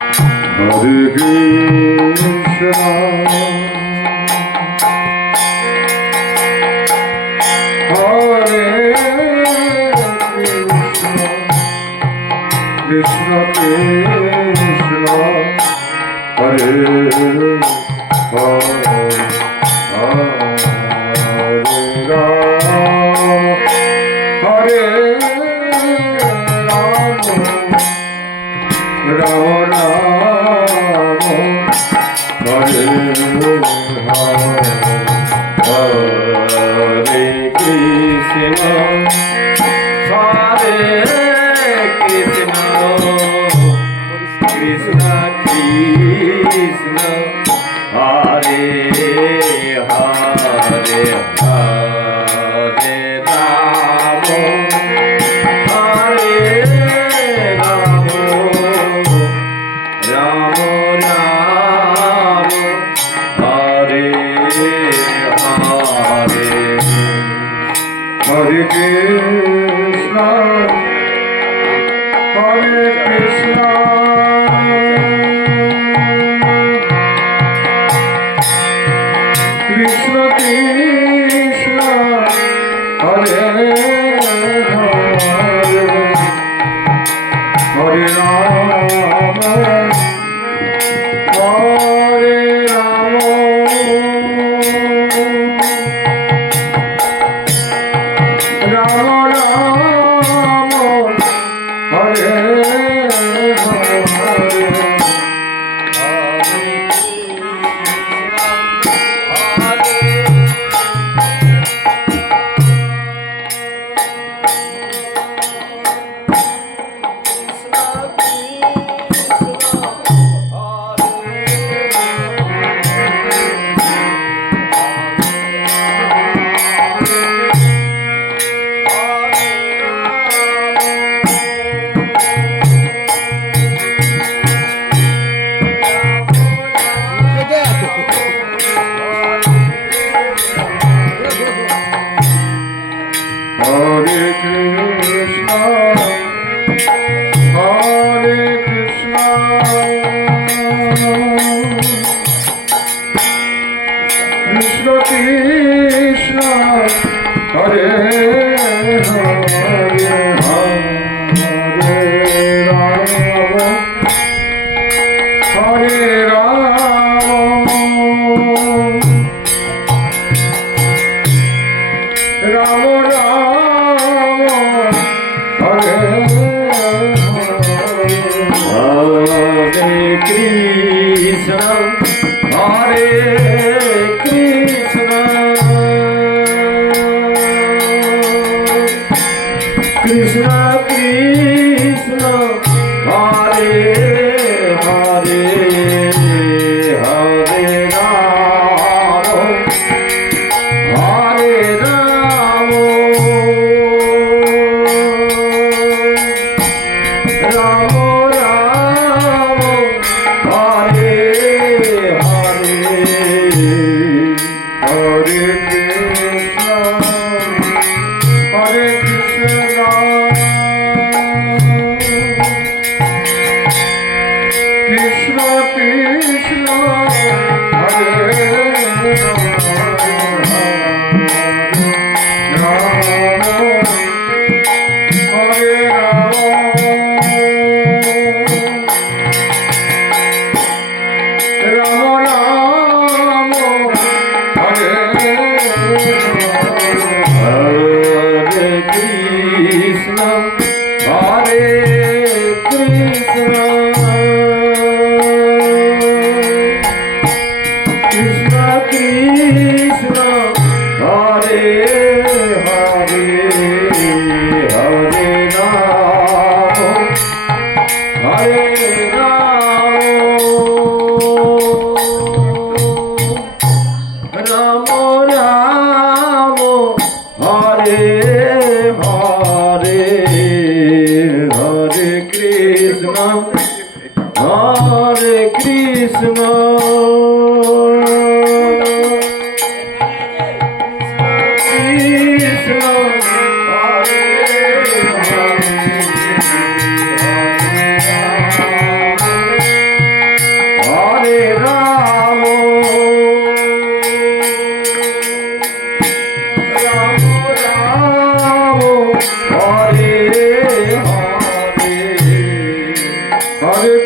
Hare Krishna, Hare Krishna, Krishna Krishna, Hare Hare, Hare Ram, Hare Ram, Ram Ram, Hare Hare, Hare Krishna, Hare Krishna, Krishna Krishna, Hare Hare, Hare Ram, Hare Ram, Ram Ram, Hare Hare, Hare Krishna, Hare Krishna, Krishna Krishna, Hare Hare, Hare Rama, Hare Rama, Rama Rama, Hare Hare. Hare Krishna, Hare Krishna, Krishna Krishna, Hare Hare, Hare Rama, Hare Rama, Rama Rama, Hare Hare, Krishna, Hare Krishna, Krishna Krishna, Hare Hare, Hare Rama, Hare Rama, Rama Rama, Hare Hare, Hare Krishna, Hare Krishna, Krishna Krishna, Hare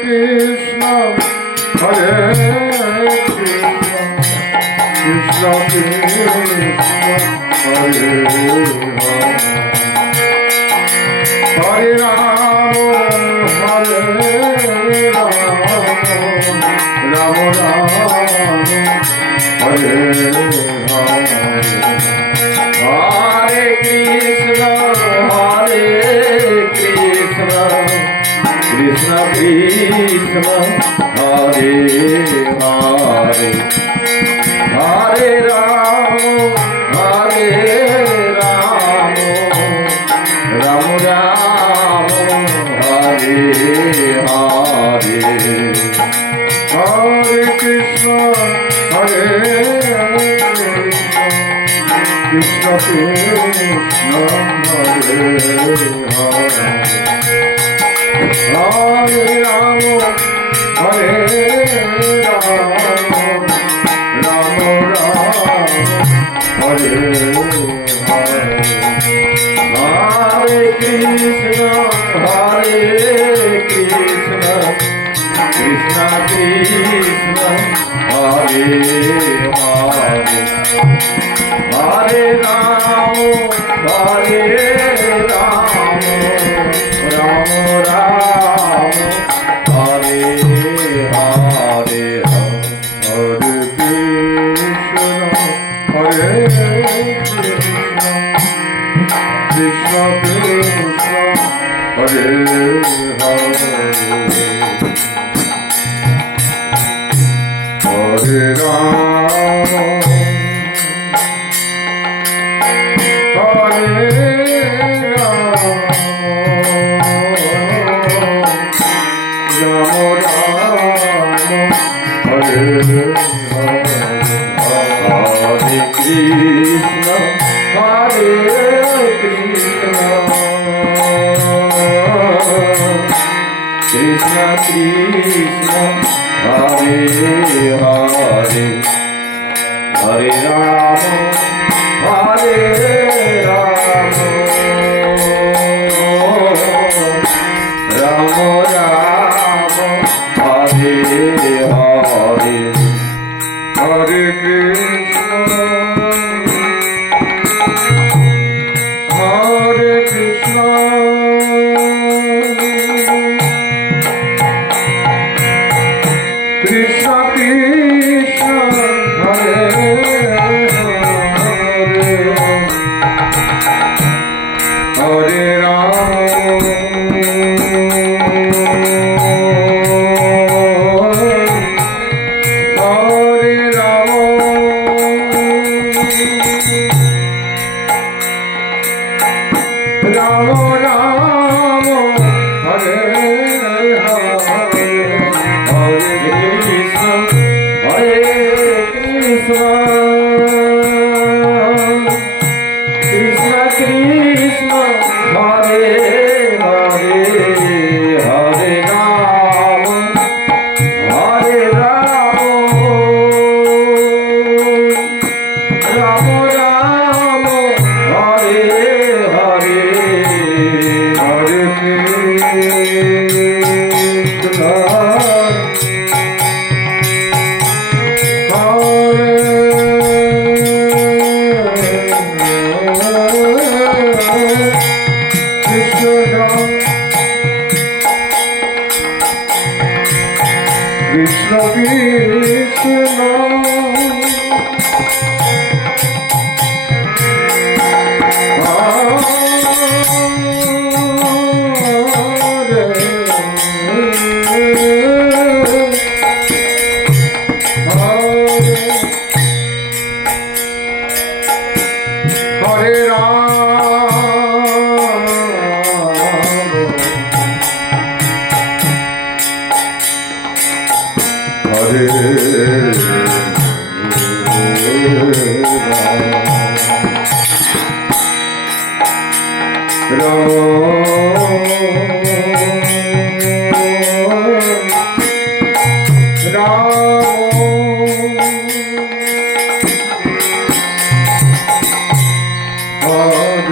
Krishna Hare Krishna Krishna Krishna Hare Hare Ram Hare Ram Ram Ram Hare Hare Krishna Krishna Krishna Hare Hare Hare Ram Ram Ram Hare Hare Hare Krishna Hare Krishna Krishna Hare Hare Hare Ram Hare Ram Ram Ram Hare Hare Hare Krishna Krishna Krishna Hare Hare Hare Ram Ram Ram Hare Hare Hare Krishna Hare Krishna Krishna Hare Hare Ram Hare Krishna Hare Krishna Krishna Krishna Hare Hare Hare Ram Ram Ram Hare Hare Hare Krishna Hare Krishna Krishna Krishna Hare Hare Hare Ram Hare Ram Ram Ram Hare Hare Hare Krishna Krishna Krishna Hare Hare Hare Ram Ram Ram Hare Hare Hare Krishna Krishna Krishna Hare Hare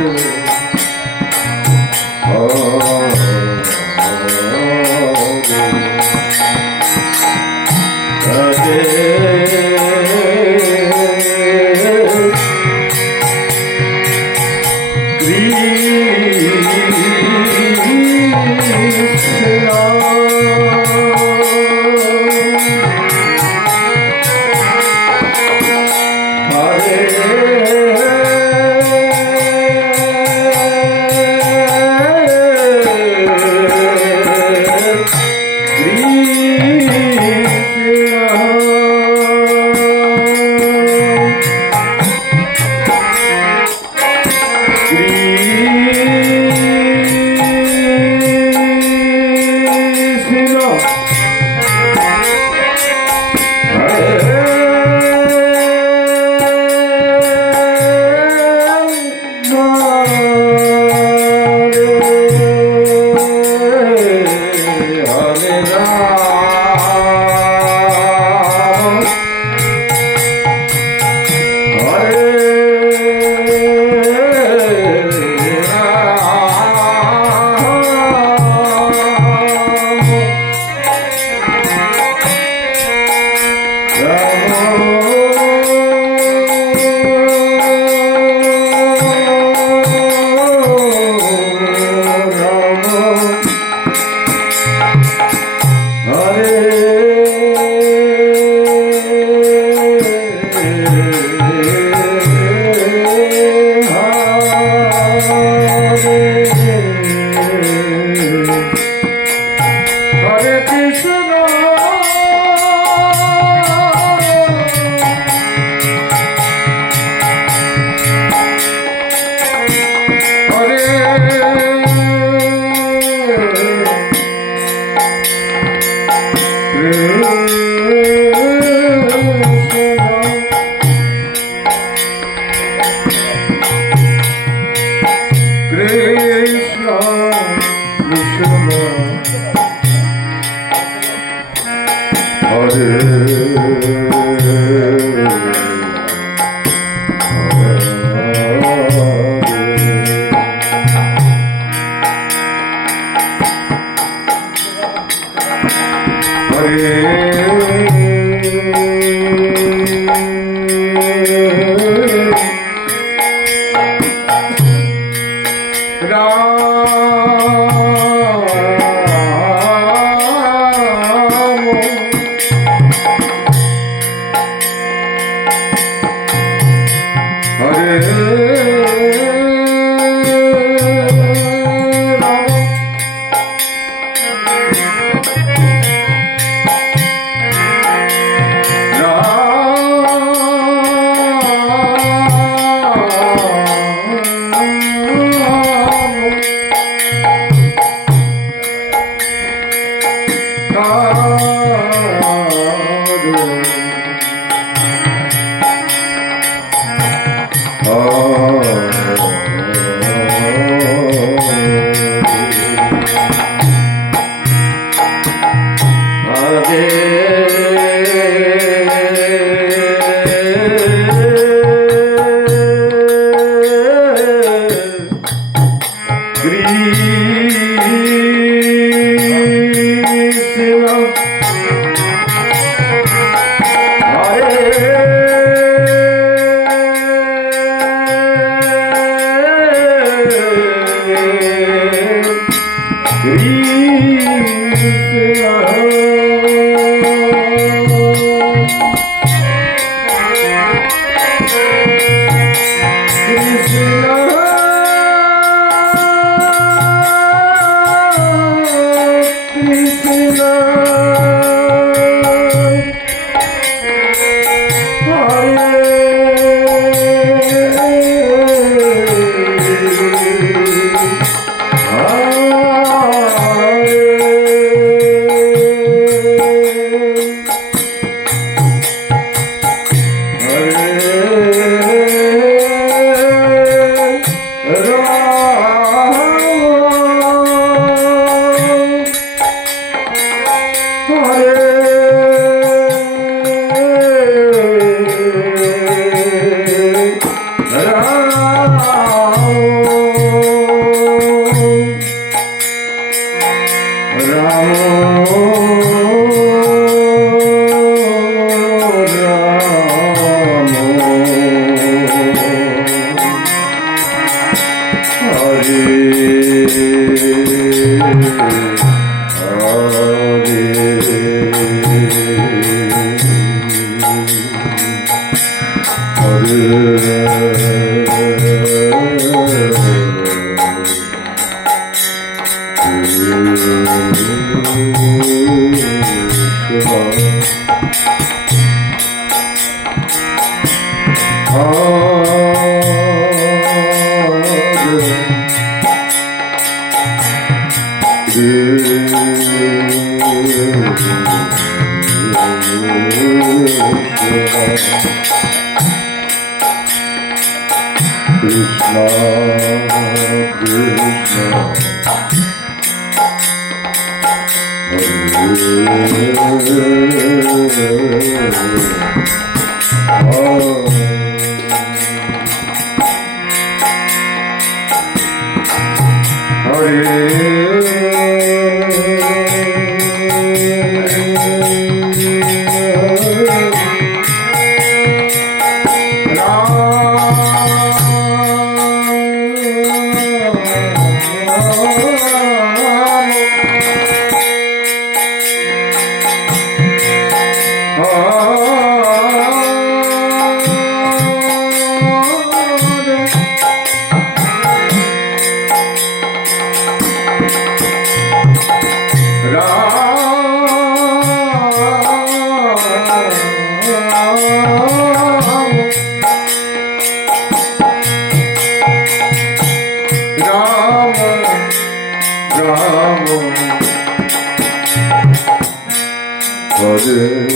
Hare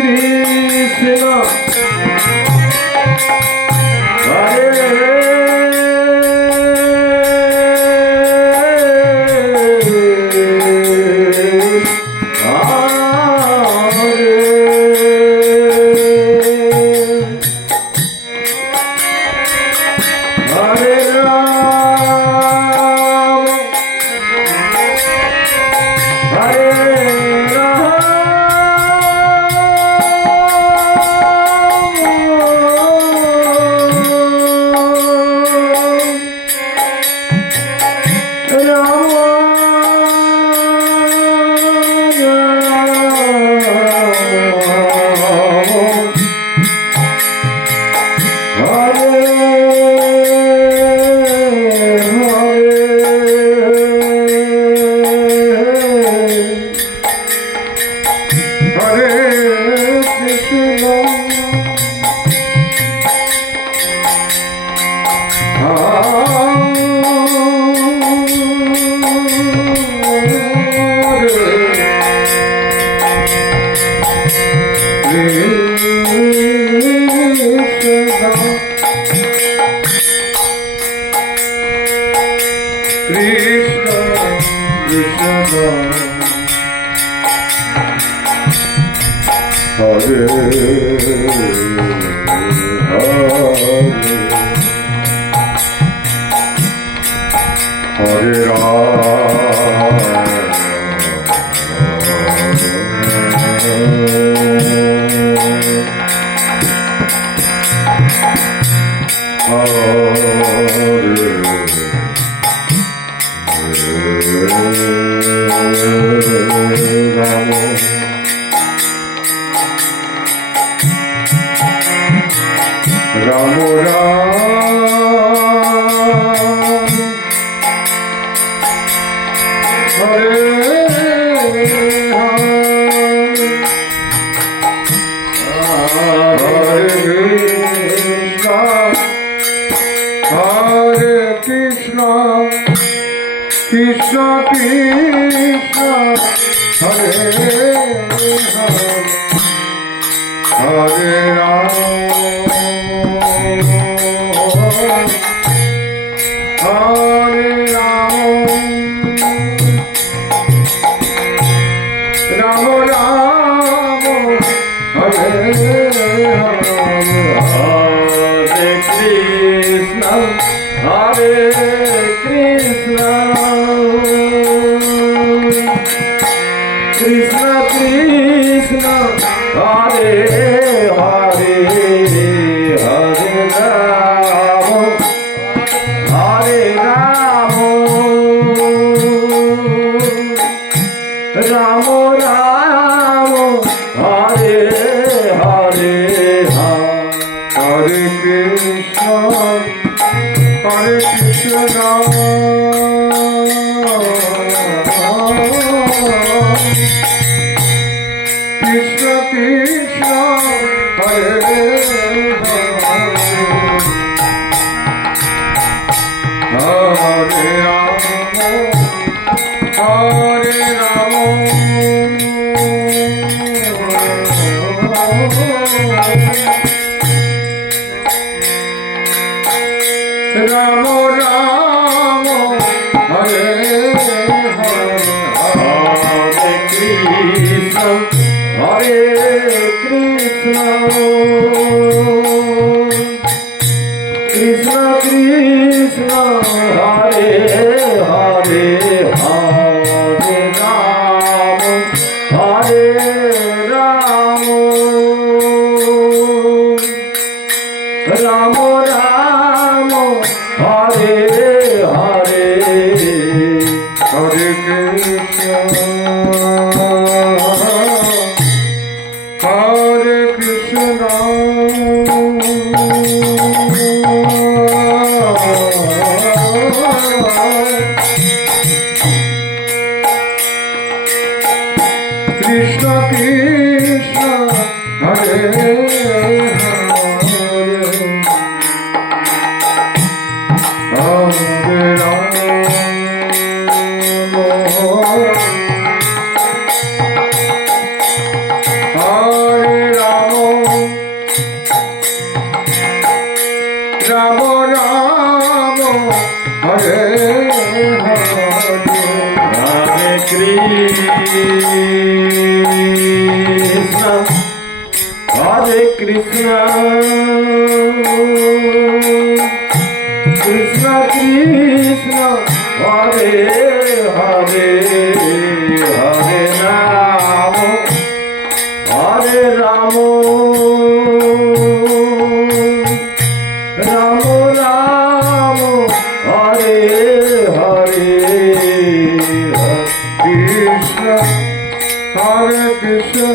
Krishna Hare Ram, Hare Krishna Krishna Hare Hare Hare Ram Hare Ram Ram Ram Hare Hare Krishna Hare Krishna Krishna Krishna Hare Hare Hare Ram Hare Ram Ram Ram Hare Hare Hare Krishna Krishna Krishna Hare Hare Hare Rama Rama Rama Hare Hare Krishna Hare Krishna Krishna Krishna Hare Hare Hare Rama Hare Rama Rama Rama Hare Hare Hare Krishna Hare Krishna Krishna Krishna Hare Hare Hare Krishna, Krishna Krishna, Hare Hare, Hare Rama, Hare Rama, Rama Rama, Hare Hare, Hare Krishna, Krishna Krishna,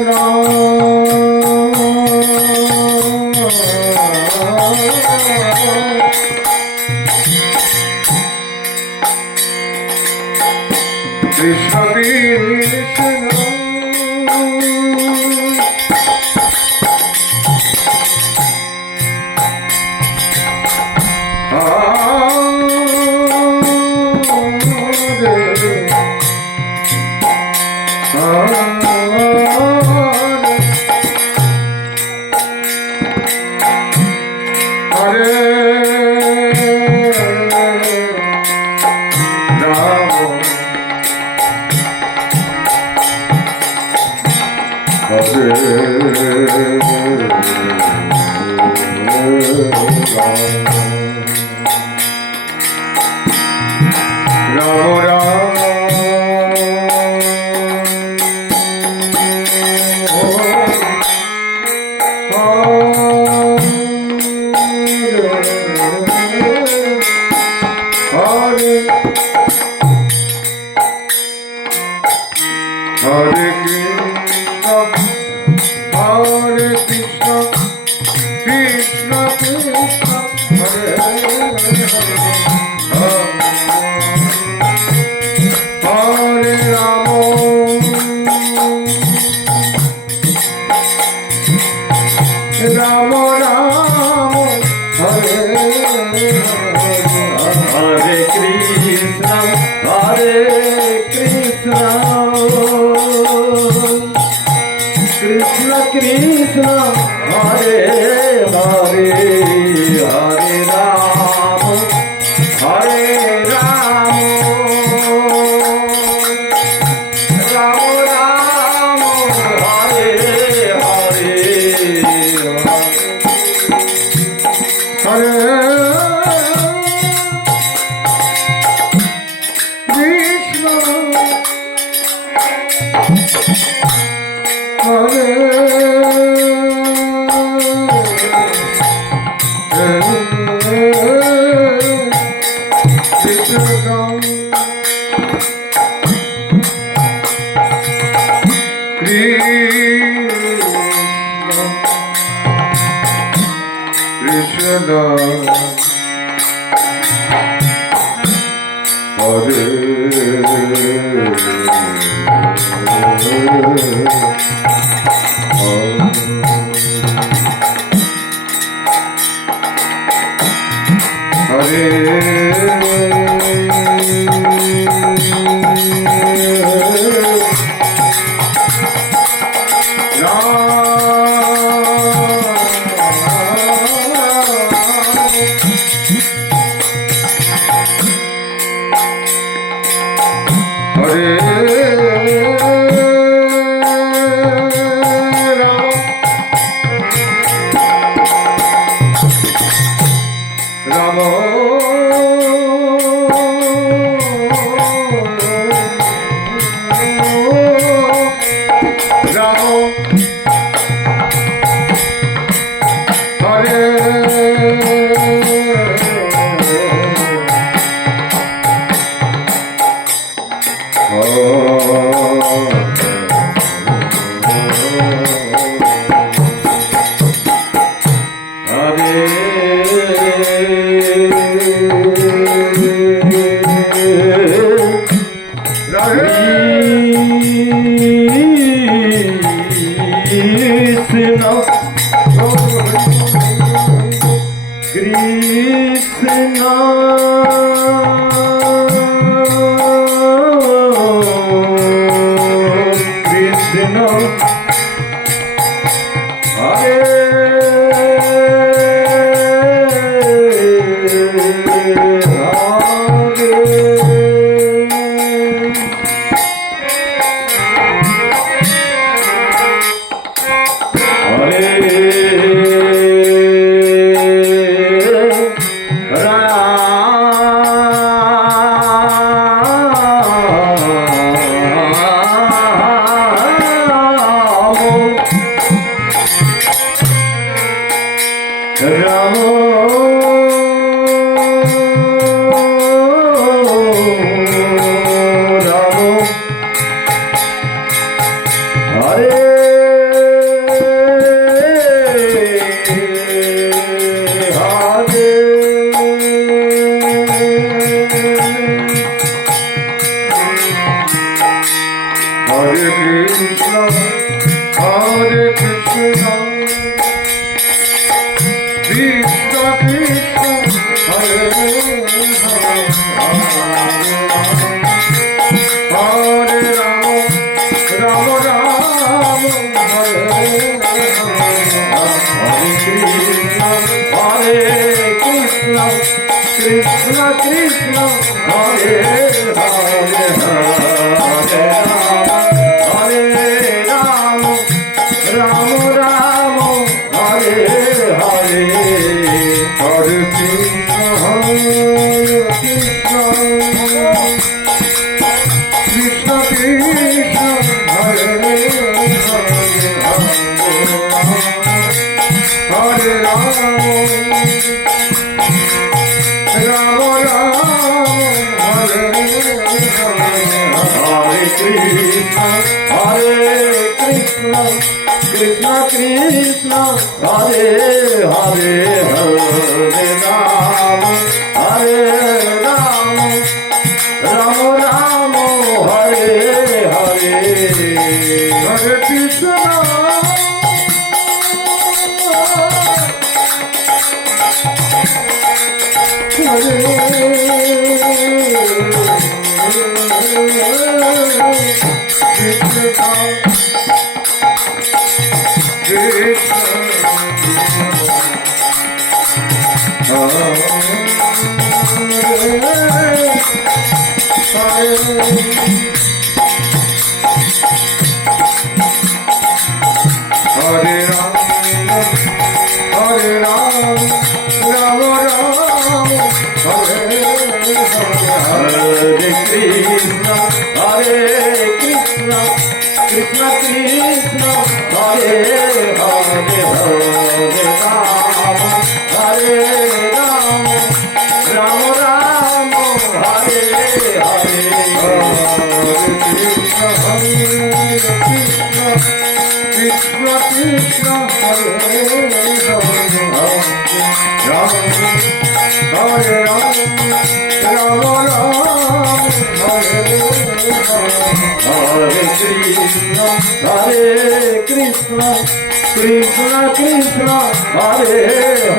Hare Krishna, Hare Krishna, Krishna Krishna, Hare Hare, Hare Rama, Rama Rama, Hare Hare Krishna, Hare Krishna. Krishna Krishna, Hare Hare, Hare Rama, Hare Rama, Rama Rama, Hare Hare, Hare Krishna, Hare Krishna, Hare Ram Ram Hare Hare Hare Krishna Hare Krishna Krishna Krishna Hare Hare Ram Ram Ram Hare Hare Krishna Hare Krishna Krishna Krishna Hare Hare Hare Ram Ram Ram Hare Hare Hare Krishna Krishna Krishna Krishna Hare Hare Ram Ram Ram Hare Hare Krishna Hare Krishna Krishna Krishna Hare Hare Hare Ram Hare Ram Ram Ram Hare Hare Hare Krishna Hare Ram, Hare Ram, Ram Ram, Hare Hare Krishna, Hare Krishna, Krishna Krishna, Hare Hare Hare Ram, Hare Ram, Ram Ram, Hare Hare Hare Krishna, Hare Krishna. Krishna Krishna Hare Hare Ram Ram Ram Hare Hare Krishna Hare Krishna Krishna Krishna Hare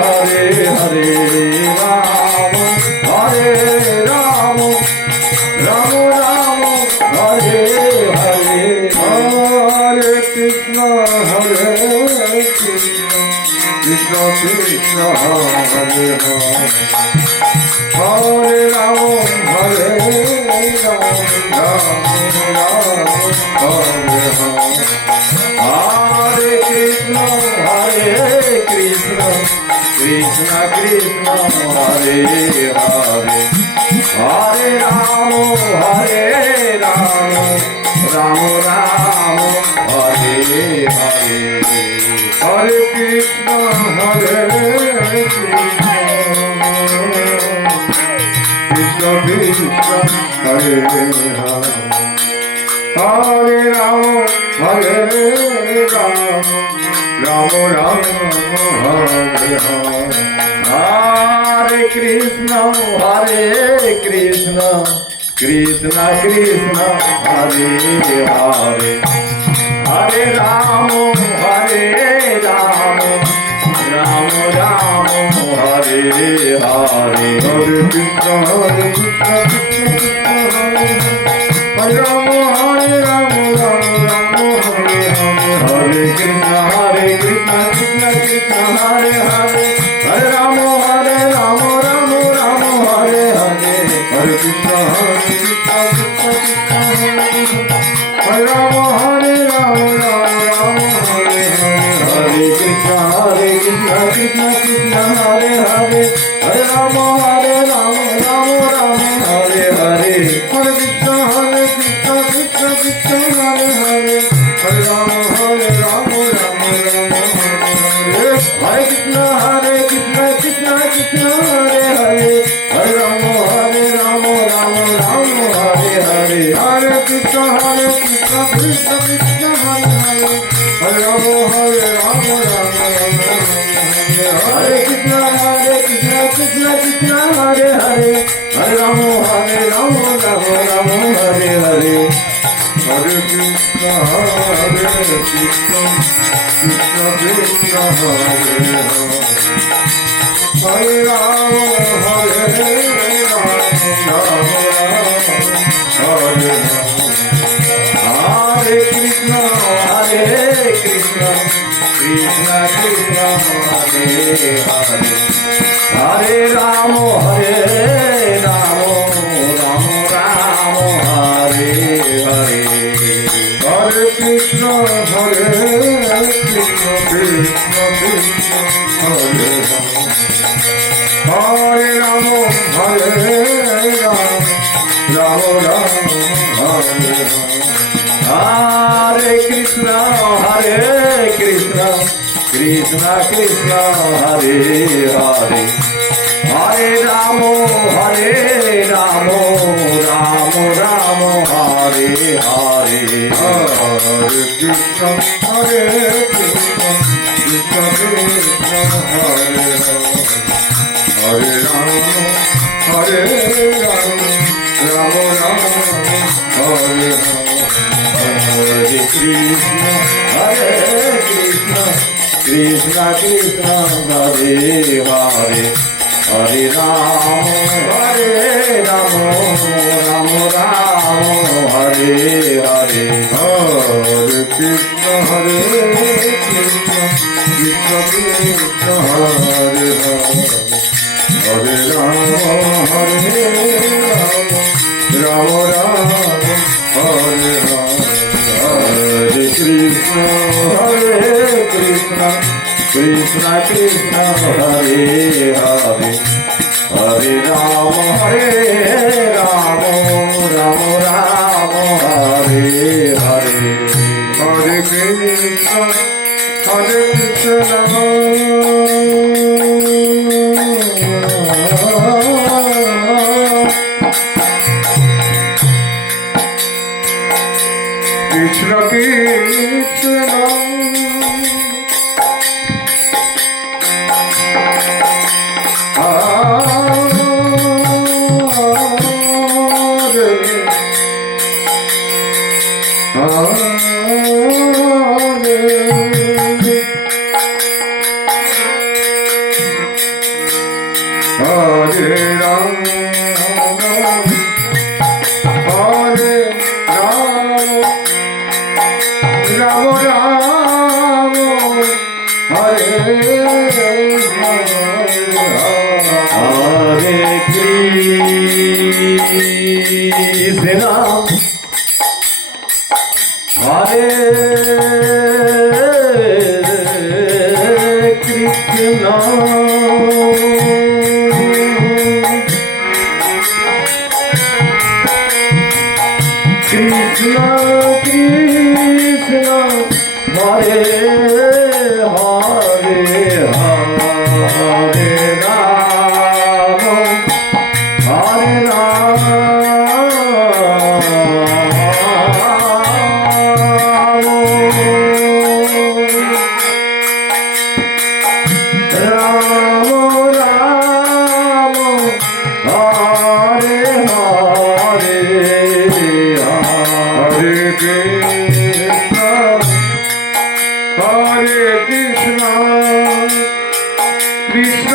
Hare Hare Ram Hare Ram Ram Ram Hare Hare Hare Krishna Hare Krishna Krishna Krishna Hare Hare Hare Ram Hare Ram Ram Ram Hare Hare Hare Krishna Hare Krishna Krishna Krishna Hare Hare Hare Ram Hare Ram Ram Ram Hare Hare Hare Krishna Hare Krishna Krishna Krishna Hare Hare Hare Ram Hare Ram Ram Ram Hare Hare Hare Krishna Hare Krishna Krishna Krishna Hare Hare Hare Ram Hare Ram Ram Ram Hare Hare Hare Krishna Hare Krishna Hare Ram Hare Ram Ram Ram Hare Hare Hare Krishna Krishna Krishna Hare Hare Hare Ram Hare Ram Ram Ram Hare Hare Hare Krishna Krishna Krishna Hare Ram Hare Ram Ram Ram Hare Hare Hare Krishna Krishna Krishna Hare Hare Hare Ram Hare Ram Ram Ram Hare Hare Hare Krishna Krishna Krishna Hare Hare Hare Ram Hare Ram Ram Ram Hare Hare Hare Krishna Krishna Hare Hare Hare Ramo Ramo Ramo Hare Hare Hare Krishna Krishna Krishna Hare Hare Hare Ramo Hare Ramo Hare Hare Krishna Krishna Krishna Hare Hare Hare Ramo Ramo Ramo Hare Hare Hare Krishna Krishna Krishna Hare Hare Ramo Ramo Ramo Hare Hare Krishna Krishna Krishna Hare Hare Hare Ramo Ramo Ramo Hare Hare Hare Krishna Krishna Krishna Hare Hare Ramo Ramo Hare Hare Krishna Krishna Krishna Hare Hare Hare Ramo Ramo Ramo Hare Hare Hare Krishna Krishna Krishna Hare Hare Hare Ramo Ramo Ramo Hare Hare Hare Krishna Krishna Krishna Hare Hare Hare Ramo Ramo Ramo Hare Hare Hare Krishna Krishna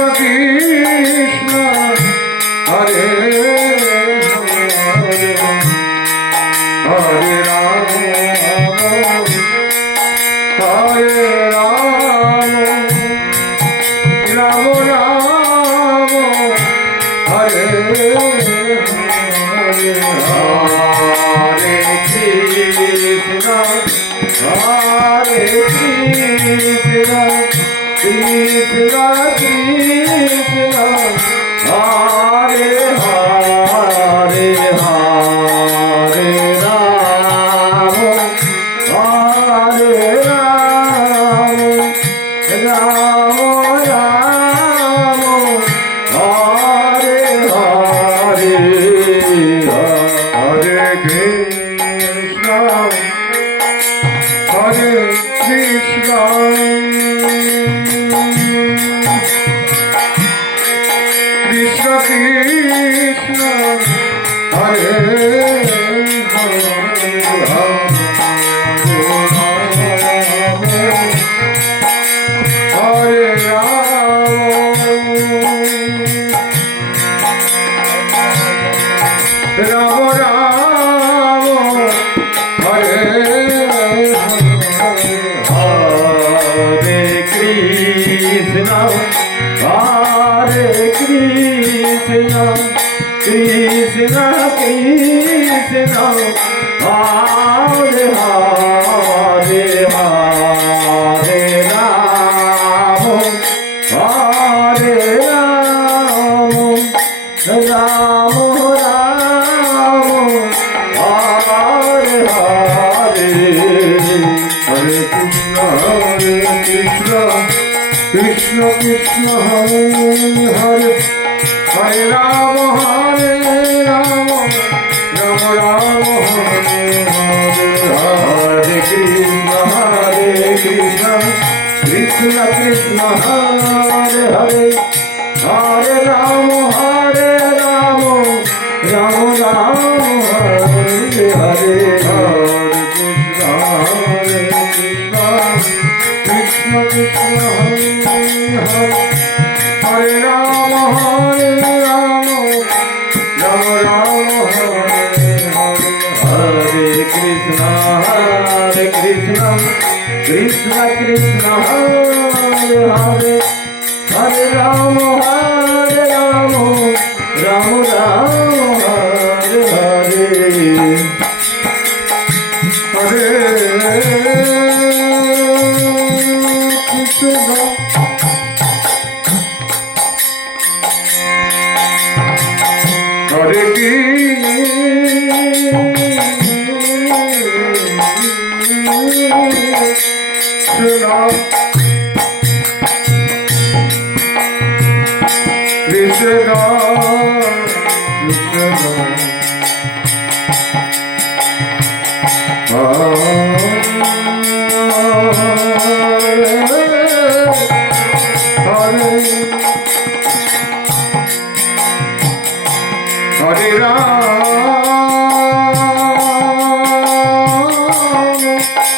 Krishna Ram Ram Hare Hare Krishna Hare Krishna Krishna Krishna Hare Hare Hare Ram Hare Ram Ram Ram Hare Hare Hare Krishna Krishna Krishna Hare Hare Ram Hare Ram Ram Ram Hare Hare Krishna Krishna Krishna Hare Hare Hare Ram Hare Ram Ram Ram Hare Hare Hare Krishna Krishna Krishna Hare Hare Ram Hare Ram Ram Ram Hare Hare Krishna Krishna Krishna Hare Hare Hare Ram Hare Ram Ram Ram Hare Hare Hare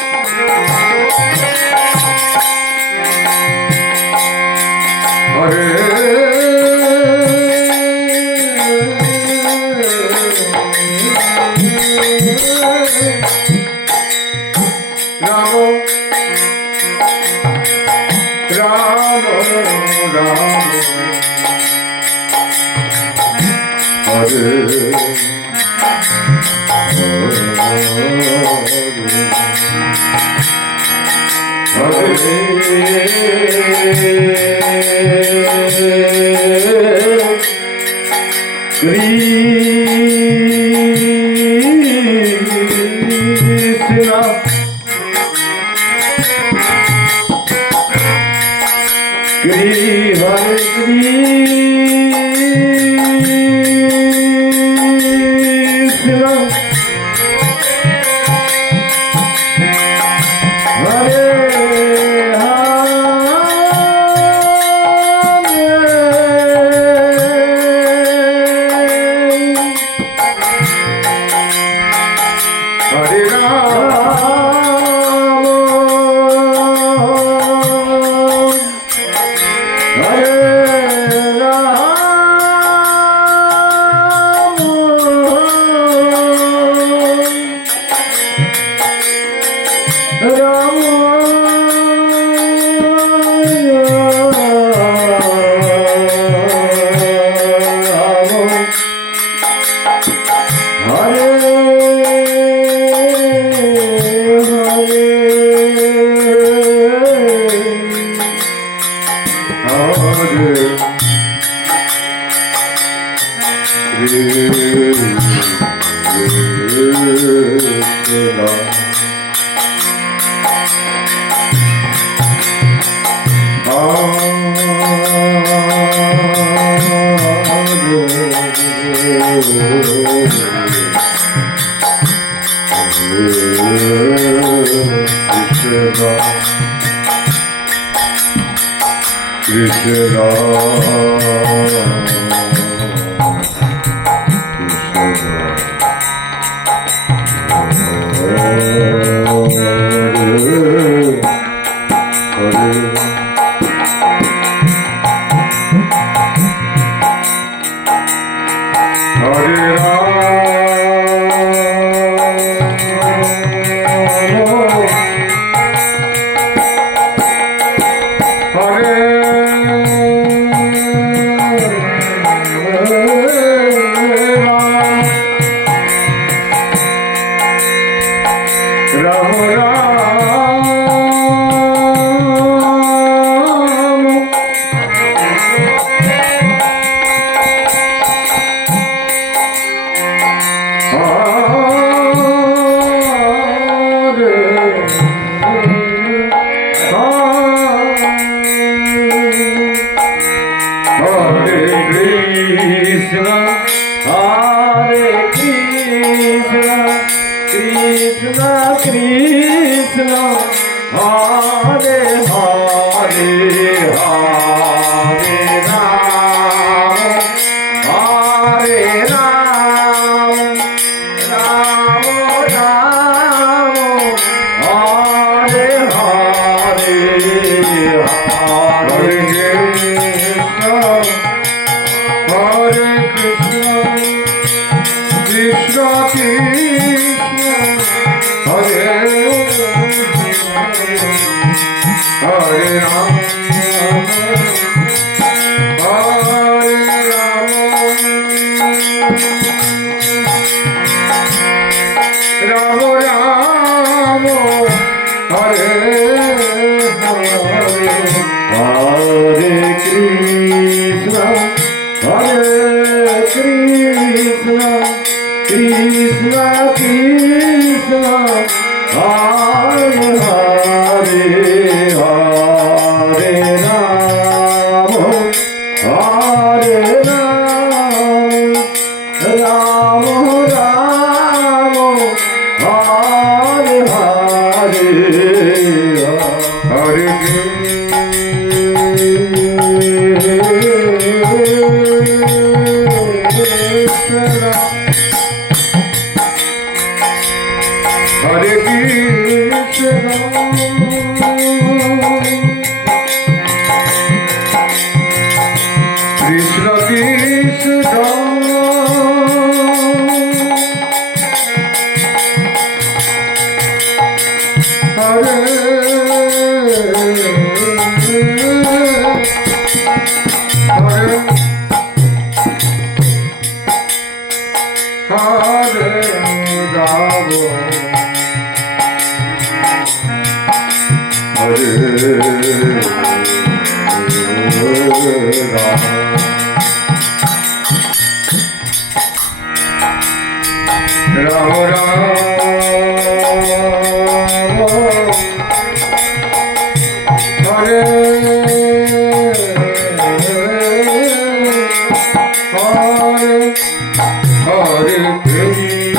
Krishna Hare Krishna Hare Hare Rama Hare Krishna, Krishna Krishna, Hare Hare, Hare Ram, Hare Ram, Ram Ram, Hare Hare, Hare Krishna, Hare Krishna, Krishna Krishna, Hare Hare Ram, Hare Ram, Ram Ram, Hare Hare, Hare Krishna, Hare Krishna, Krishna Krishna, Hare Hare, Hare Ram, Hare Ram, Ram Ram, Hare Hare, Hare Krishna, Hare Krishna, Krishna Krishna, Hare Hare, Hare Rama, Hare Rama, Rama Rama, Hare Hare, Hare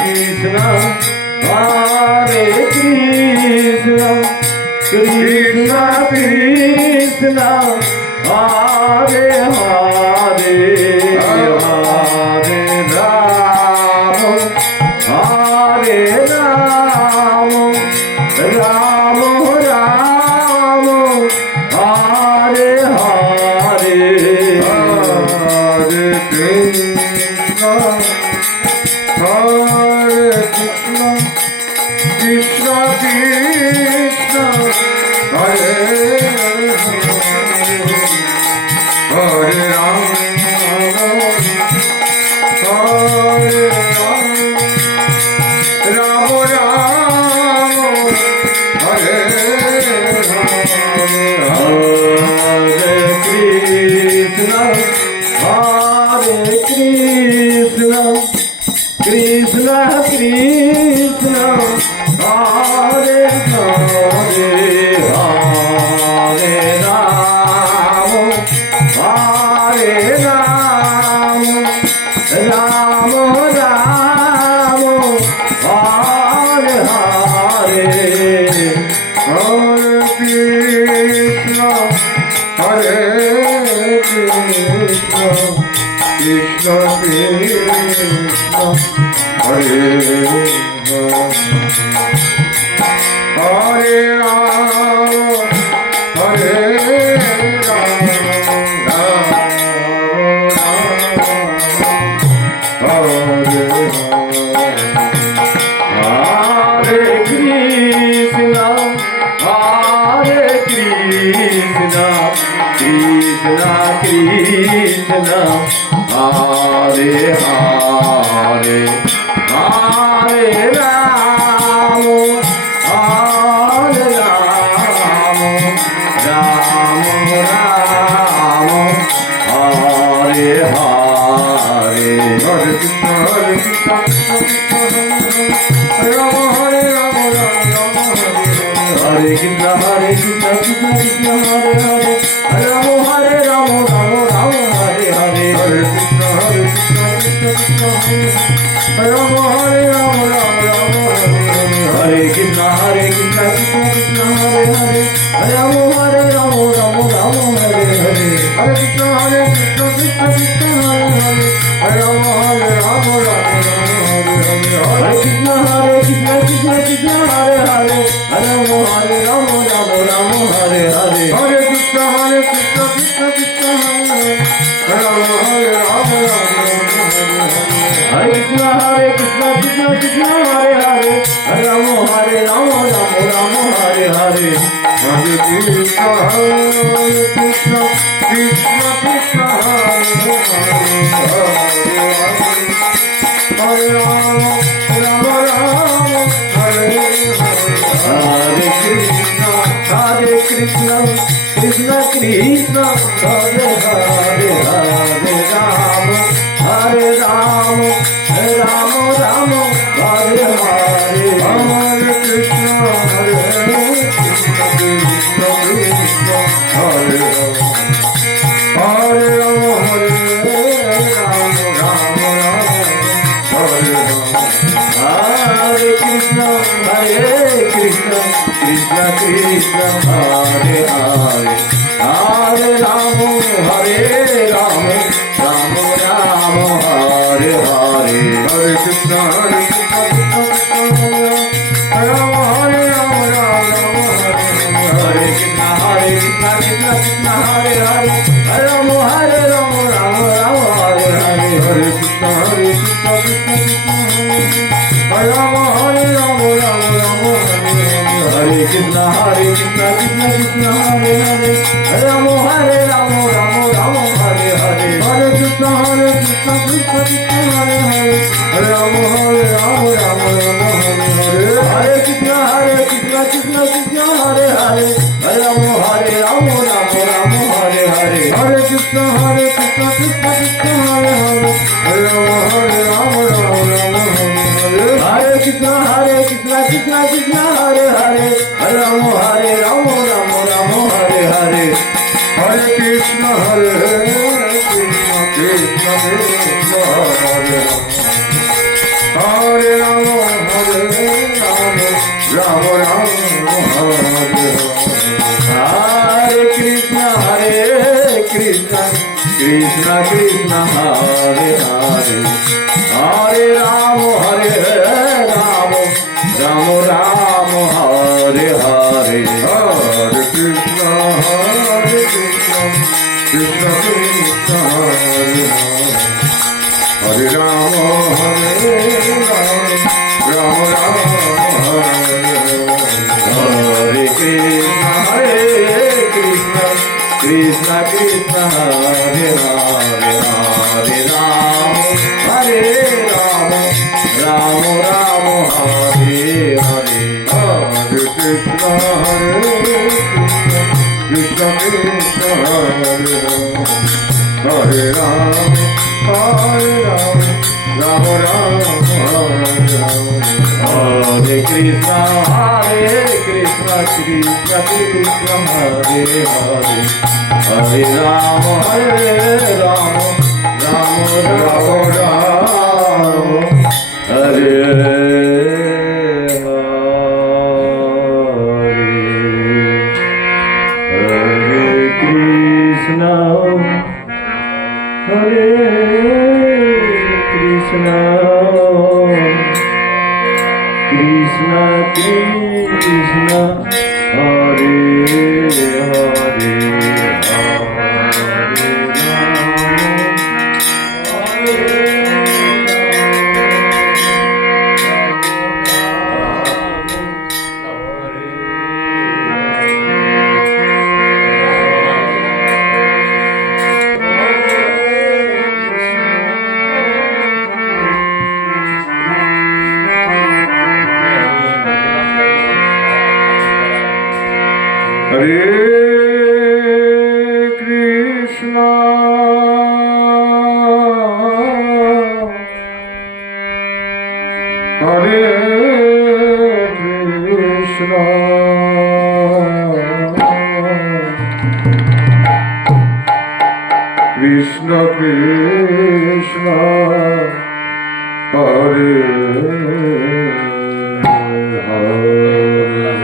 Krishna, Hare Krishna, Krishna Krishna, Hare Hare, Hare Ram, Hare Ram, Ram Ram, Hare Hare, Hare Krishna, Hare Krishna, Krishna Krishna, Hare Hare, Hare Ram, Hare Ram, Ram Ram, Hare Hare, Krishna, Hare Krishna, Krishna Krishna, Hare Hare, Hare Ram, Hare Ram, Ram Ram, Hare Hare, Hare Krishna, Hare Krishna, Krishna Krishna, Hare Hare, Hare Ram, Hare Ram, Ram Ram, Hare Hare Krishna, Hare Krishna, Krishna Krishna, Hare Hare, Hare Ram, Hare Ram, Ram Ram, Hare Hare, Hare Krishna, Hare Krishna, Ram Hare Ram, Ram Ram, Hare Krishna, Krishna Krishna, Hare Hare, Hare Hare Krishna Krishna Krishna Hare Hare, Hare Rama Rama Rama Hare Hare, Hare Krishna Krishna Krishna Hare Hare, Hare Rama Rama Rama Hare Hare, Hare Krishna Krishna Krishna Hare Hare, Hare Rama Rama Rama Hare Krishna Krishna Krishna Hare Hare, Hare Rama Rama Rama Hare Hare, Hare Krishna Krishna Krishna Krishna Hare Hare, Hare Rama Rama Rama Hare Hare, Hare Krishna Krishna Krishna Hare Hare, Hare Rama Hare Rama Rama Rama Hare Hare, Hare Krishna Krishna Krishna Hare Hare, Hare Rama Hare Rama Rama Rama Hare Hare, Hare Krishna Krishna Krishna Hare Hare, Hare Rama Hare Rama Rama Rama Hare Hare, Hare Krishna Krishna Rama Hare Rama Rama Rama Hare Krishna Krishna Hare Hare, Hare Rama Hare Rama Rama Rama Hare Hare, Hare Krishna Krishna Hare Rama Hare Rama Rama Rama Hare Krishna Krishna Hare Hare, Hare Rama Hare Rama Rama Rama Hare Hare, Hare Krishna Krishna Hare Hare, Hare Rama Hare Rama Rama Rama Hare Hare, Hare Krishna Krishna Hare Hare, Hare Rama Hare Rama Rama Rama Hare Hare, Hare Krishna Krishna Hare Hare, Hare Rama Hare Rama Rama Rama Hare Hare, Hare Krishna Krishna Hare Hare, Hare Rama Hare Rama Rama Rama Hare Hare, Hare Krishna Krishna Krishna Hare Hare, Hare Rama Hare Rama Rama Rama Hare Hare, Hare Krishna Krishna Krishna Hare Hare, Hare Rama Hare Rama Rama Rama Hare Hare, Hare Krishna Krishna Krishna Hare Hare, Hare Rama Hare Rama Rama Hare Hare, Hare Krishna Krishna Krishna Hare Hare, Hare Rama Hare Rama Rama Rama Hare Hare, Hare Krishna Krishna Krishna Hare Hare, Hare Rama Rama Rama Hare Hare, Hare Krishna Krishna Krishna Hare Hare, Hare Rama Hare Rama Rama Rama Hare Hare, Hare Krishna Krishna Krishna Hare Hare, Krishna Krishna Hare Hare,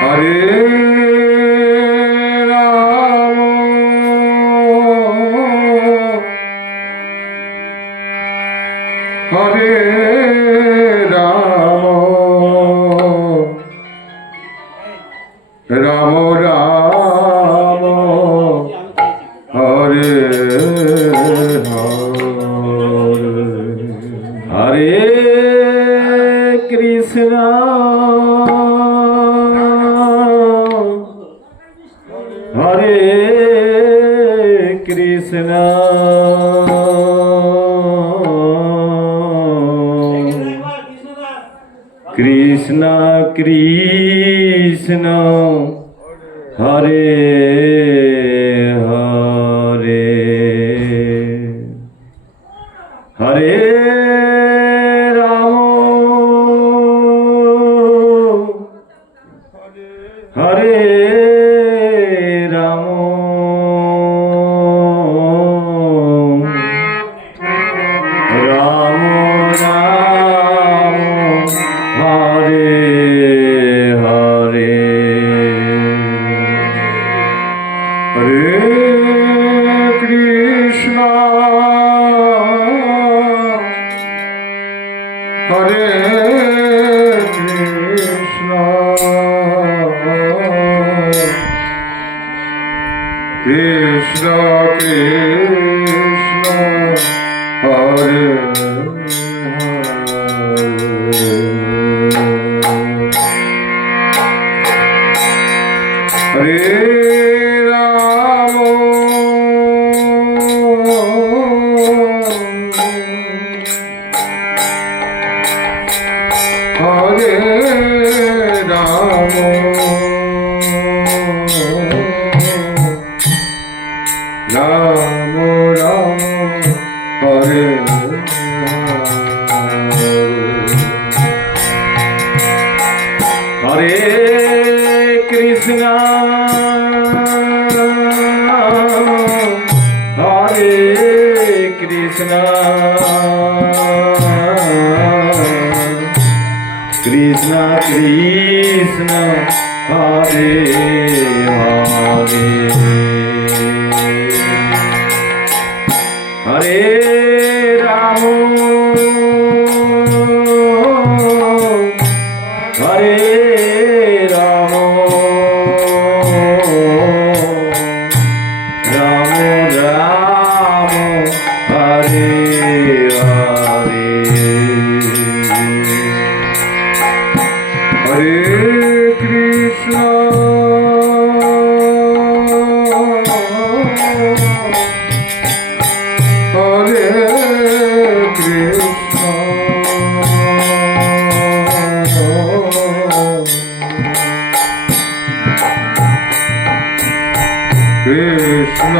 Hare Hare Ram Hare Ram Ram Ram Hare Hare Krishna Hare Krishna Krishna Krishna Hare Hare Hare Ram Hare Ram Ram Ram Hare Hare Hare Krishna Hare Krishna Krishna Krishna Hare Hare Ram Hare Ram Ram Ram Hare Hare Krishna Hare Krishna Krishna Krishna Hare Hare Hare Ram Hare Ram Ram Ram Hare Hare Hare Krishna Hare Krishna Krishna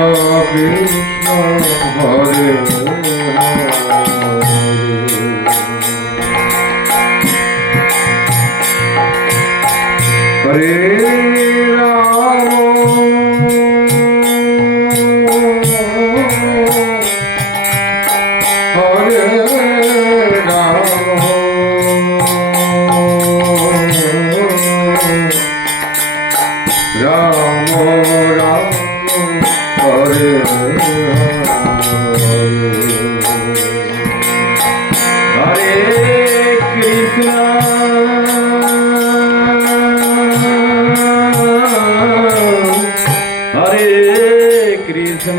Krishna Hare Hare Ram Hare Ram Ram Ram Hare Hare Krishna Hare Krishna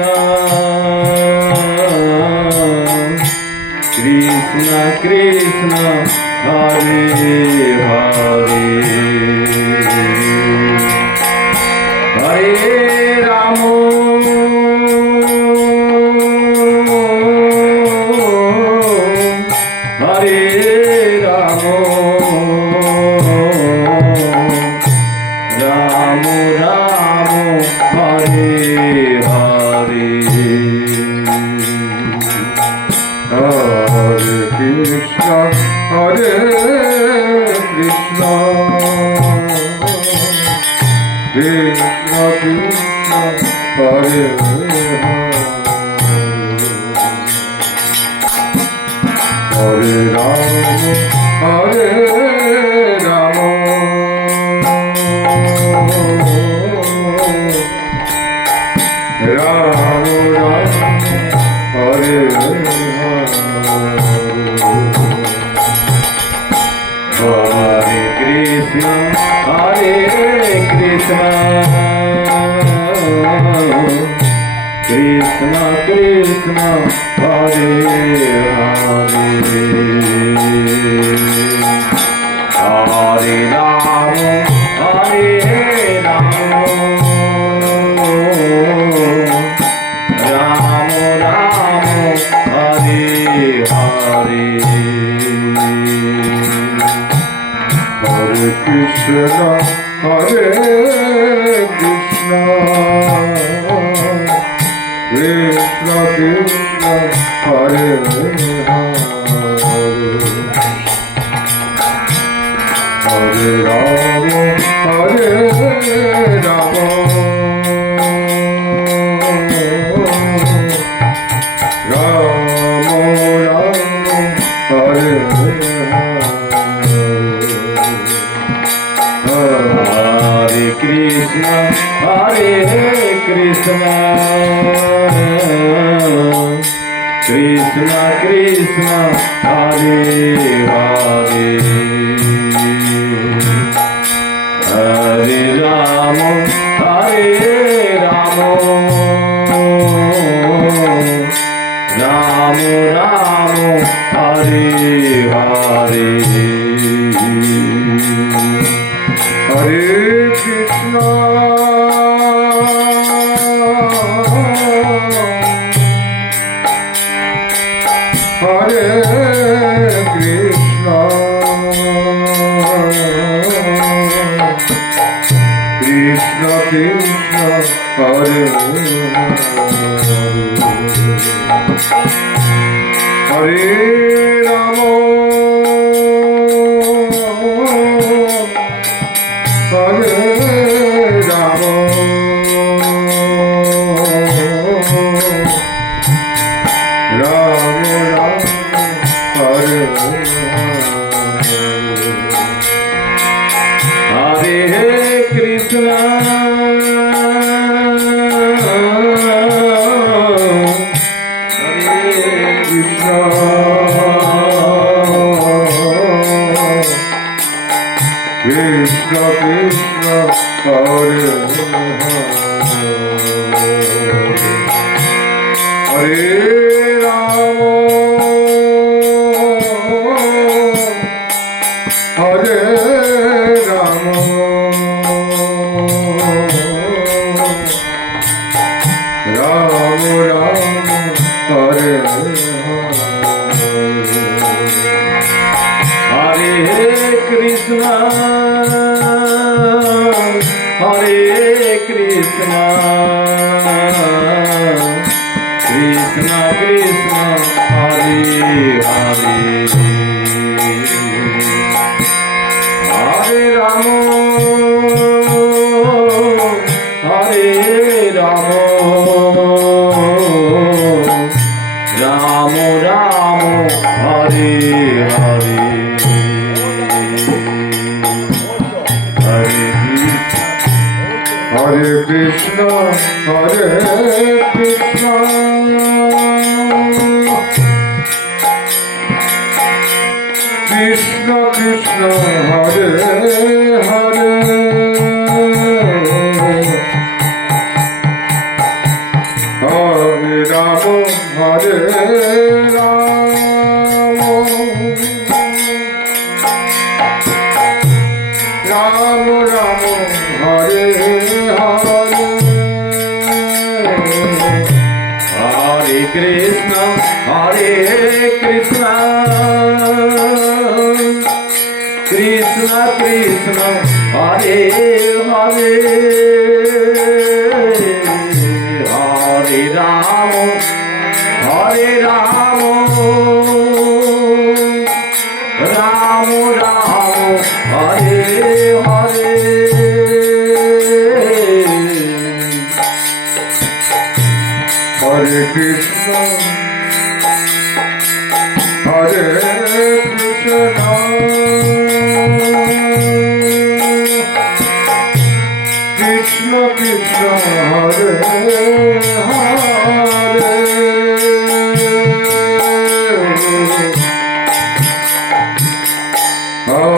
Krishna Krishna Hare Hare Hare Ram Hare Ram Ram Ram Hare Hare Hare Krishna Hare Krishna Krishna Krishna Hare Hare Ram Hare Ram Ram Ram Hare Hare Krishna Hare Krishna Krishna Krishna Hare Hare Hare Ram Hare Ram Ram Ram Hare Hare Hare Krishna Hare Krishna Krishna Krishna Hare Hare Hare Rama Hare Rama Rama Rama Hare Hare Krishna Hare Krishna Krishna Krishna Hare Hare Hare Rama Hare Rama Rama Rama Hare Hare Hare Krishna Hare Krishna Krishna Krishna Hare Hare Rama Hare Rama Rama Rama Hare Hare Krishna Krishna Krishna Hare Hare Rama Hare Rama Rama Rama Hare Hare Krishna Hare Krishna Krishna Krishna Hare Hare Hare Rama Hare Rama Rama Rama Hare Hare Hare Krishna Hare Krishna Krishna Krishna Hare Hare Hare Rama Hare Rama Rama Rama Hare Hare Hare Krishna Hare Krishna Krishna Krishna Hare Hare Hare Rama Hare Rama Rama Rama Hare Hare Hare Krishna Hare Krishna Krishna Krishna Hare Hare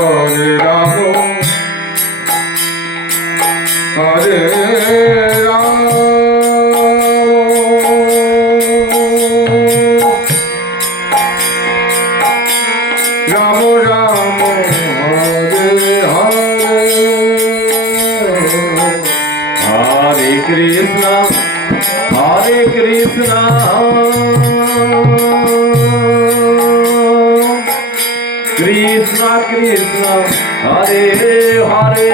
Hare Ram Hare Ram Ram Ram Hare Hare Hare Krishna, Hare Krishna, Krishna Krishna, Hare Hare,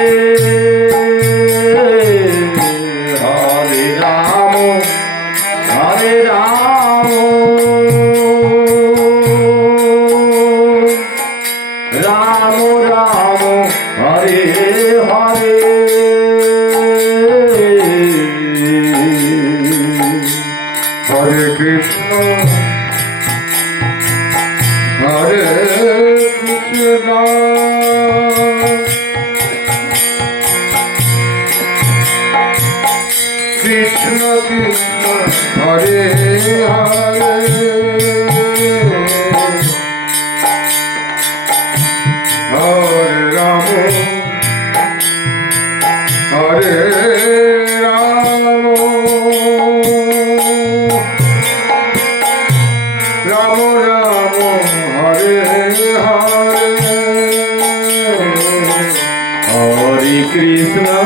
Hare Rama, Hare Rama, Rama Rama, Hare Hare. Hare Krishna, Hare Krishna, Krishna Krishna, Hare Hare, Hare Rama, Hare Krishna,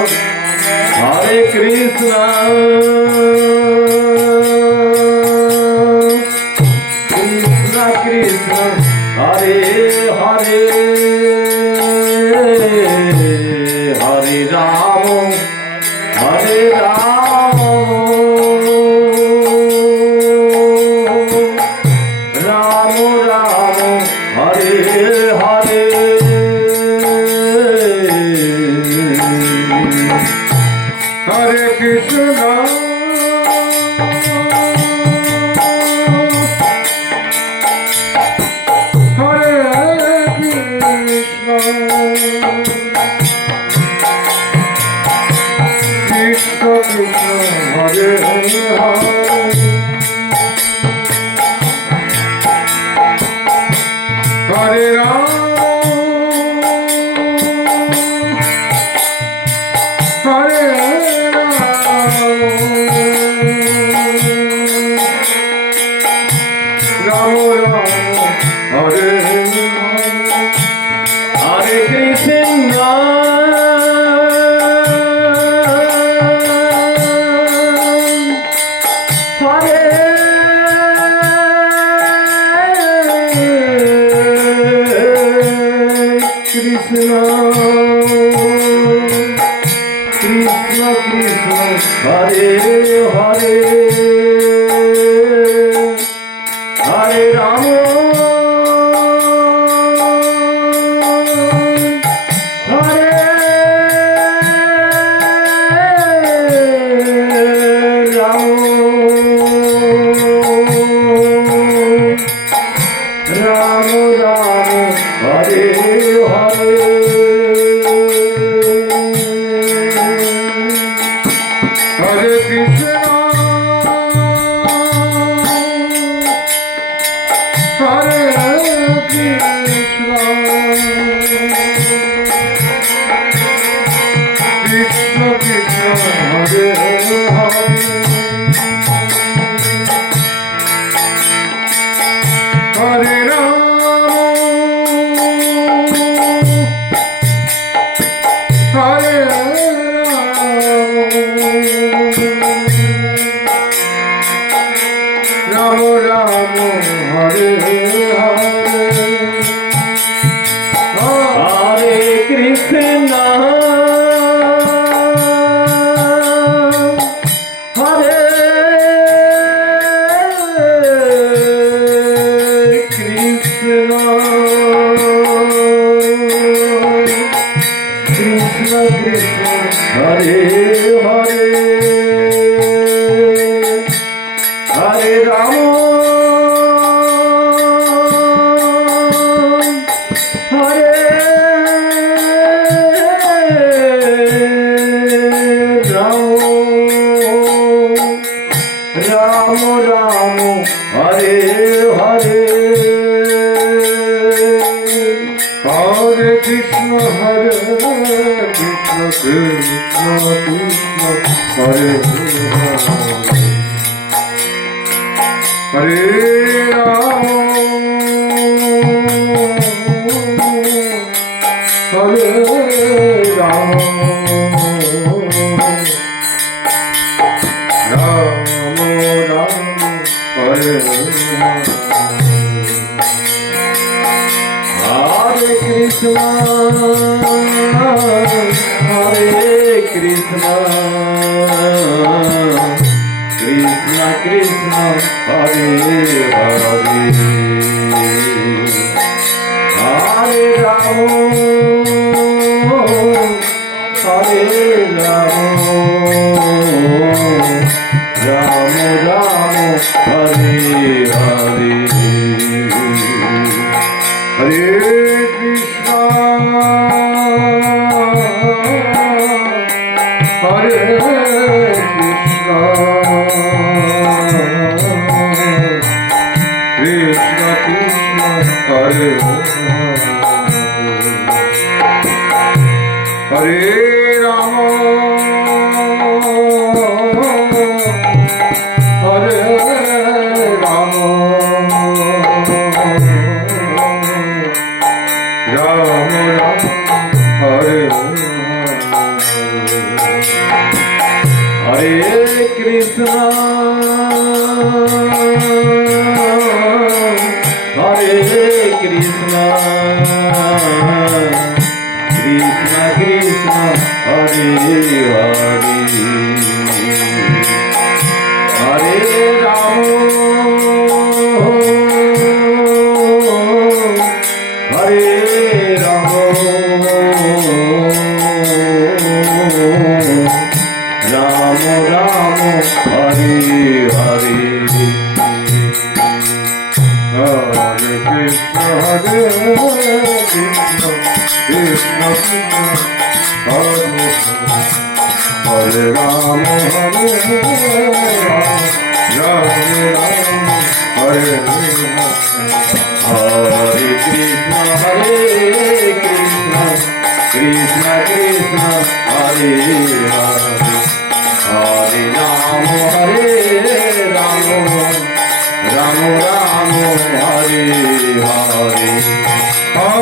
Hare Krishna, Krishna Krishna, Hare Hare, Hare Rama, Hare Rama, Rama Rama, Hare Hare. Hare Krishna, Hare Krishna, Krishna Krishna, Hare Hare, Hare Rama, Hare Hare Krishna, Hare Krishna, Krishna Krishna, Hare Hare, Hare Rama, Hare Krishna, Hare Krishna, Krishna Krishna, Hare Hare, Hare Rama, Hare Rama Rama, Hare Hare, Hare Krishna, Hare Krishna, Krishna Krishna, Hare Hare, Hare Rama, Hare Ram Ram Hare Hare Hare Krishna Krishna Krishna Hare Hare Ram Hare Ram Ram Ram Hare Hare Krishna Krishna Krishna Hare Hare Hare Ram Hare Ram Ram Ram Hare Hare Hare Krishna Hare Krishna Krishna Krishna Hare Hare Ram Hare Ram Ram Ram Hare Hare Krishna Hare Krishna Krishna Krishna Hare Hare Hare Ram Hare Ram Ram Ram Hare Hare Hare Krishna Hare Krishna Krishna Krishna Hare Hare Ram Hare Ram Ram Ram Hare Hare Krishna Krishna Krishna Hare Hare Hare Ram Ram Ram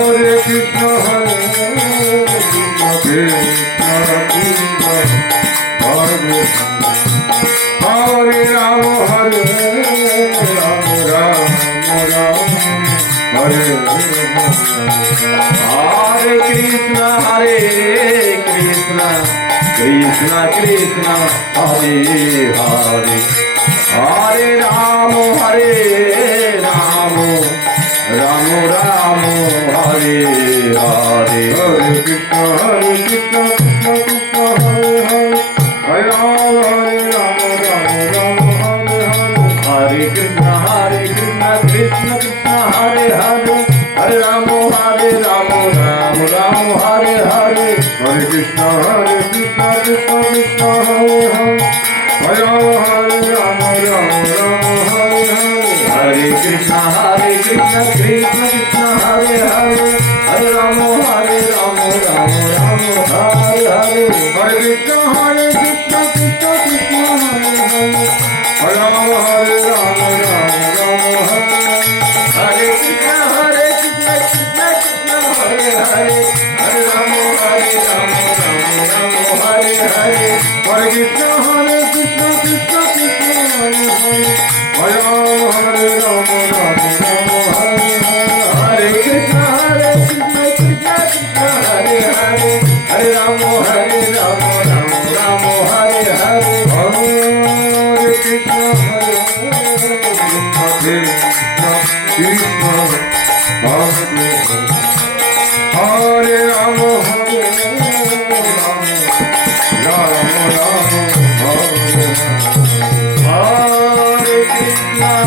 Hare Hare Hare Krishna Krishna Krishna Hare Hare Ram Ram Ram Hare Hare Krishna Krishna Krishna Krishna Hare Hare Hare Ram Ram Ram Ram Hare Hare Hare Krishna Krishna Krishna Hare Hare Hare Ram Ram Ram Hare Hare Krishna Krishna Krishna Hare Hare Hare Ram Ram Ram Hare Hare Hare Krishna Krishna Krishna Hare Hare Hare Ram Ram Ram Hare Hare Krishna Krishna Krishna Hare Hare Hare Ram Ram Ram Hare Hare Hare Krishna Krishna Krishna Hare Hare Hare Ram Ram Ram Hare Krishna Krishna Krishna Hare Hare Hare Ram Ram Ram Hare Hare Hare Krishna Krishna Krishna Hare Hare Hare Ram Ram Ram Hare Hare Krishna Krishna Krishna Hare Hare Hare Ram Ram Ram Hare Hare Hare Krishna Krishna Hare Hare Ram Ram Ram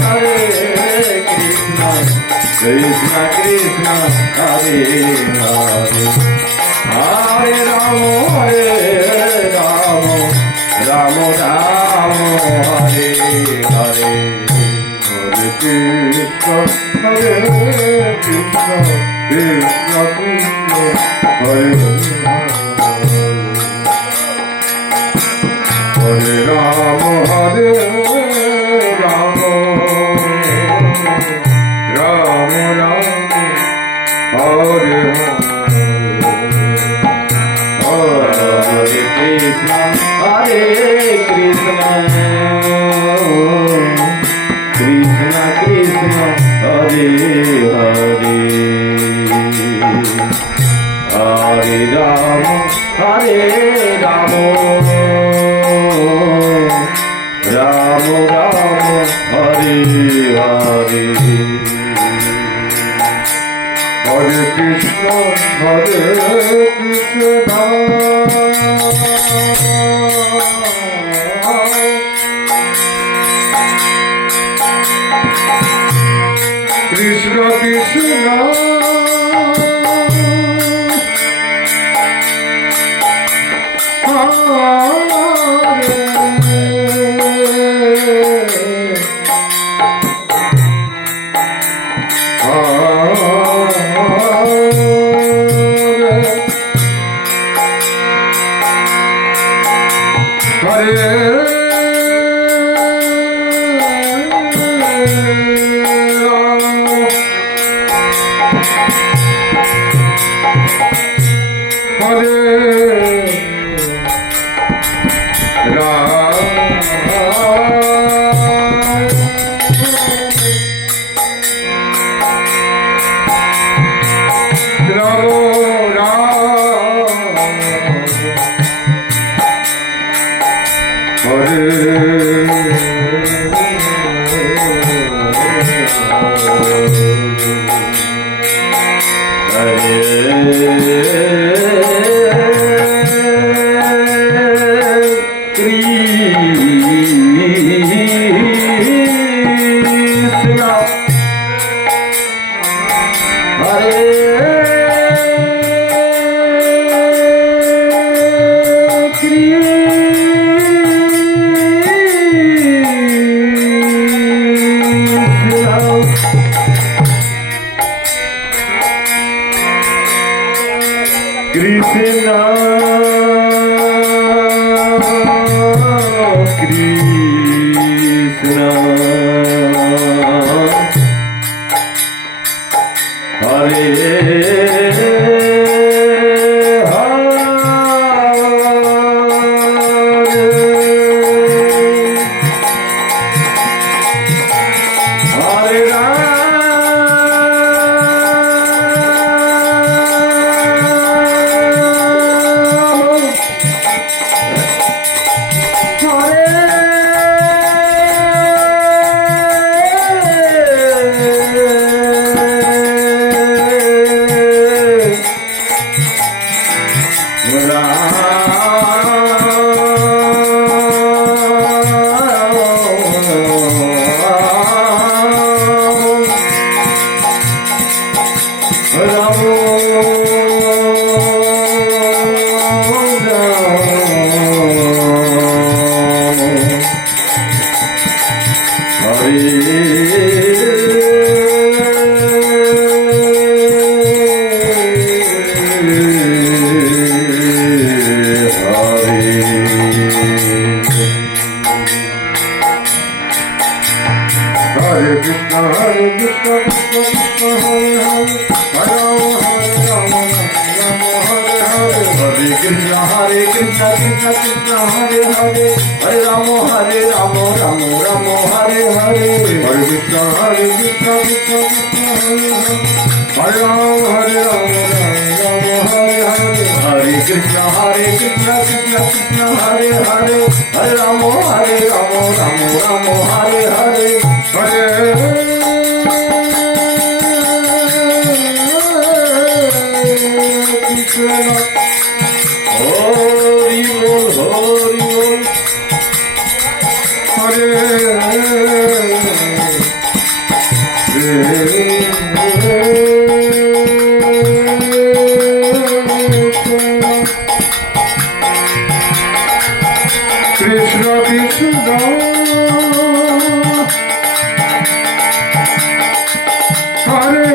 Hare Hare Krishna Krishna Krishna Krishna Hare Hare Hare Ram Ram Ram Hare Hare Hare Krishna Hare Krishna Krishna Krishna Hare Hare Ram Hare Ram Ram Ram Hare Hare Krishna Hare Krishna Krishna Krishna Hare Hare Hare Ram Hare Ram Ram Ram Hare Hare Hare Krishna Krishna Krishna Krishna Krishna Hare Krishna Krishna Hare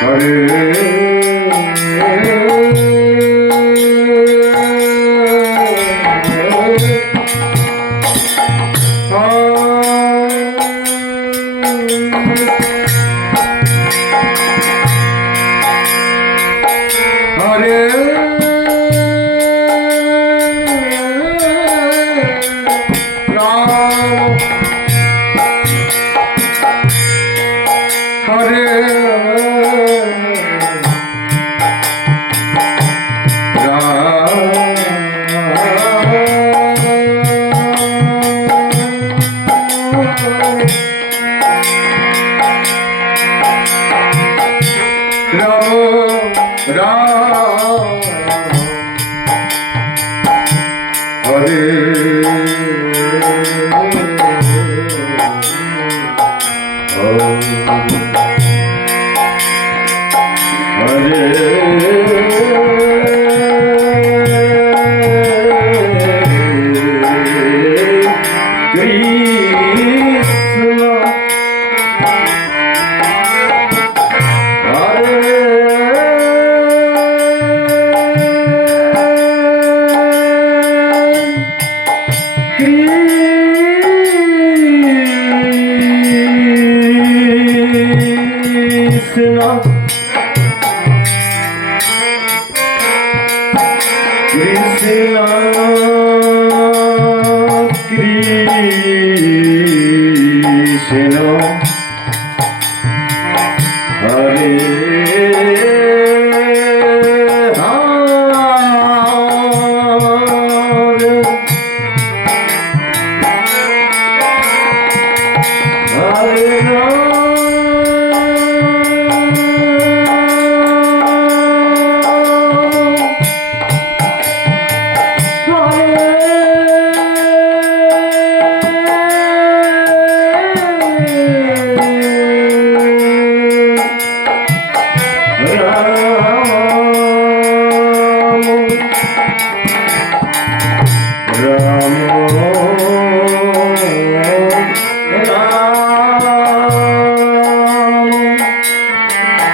Hare Krishna Hare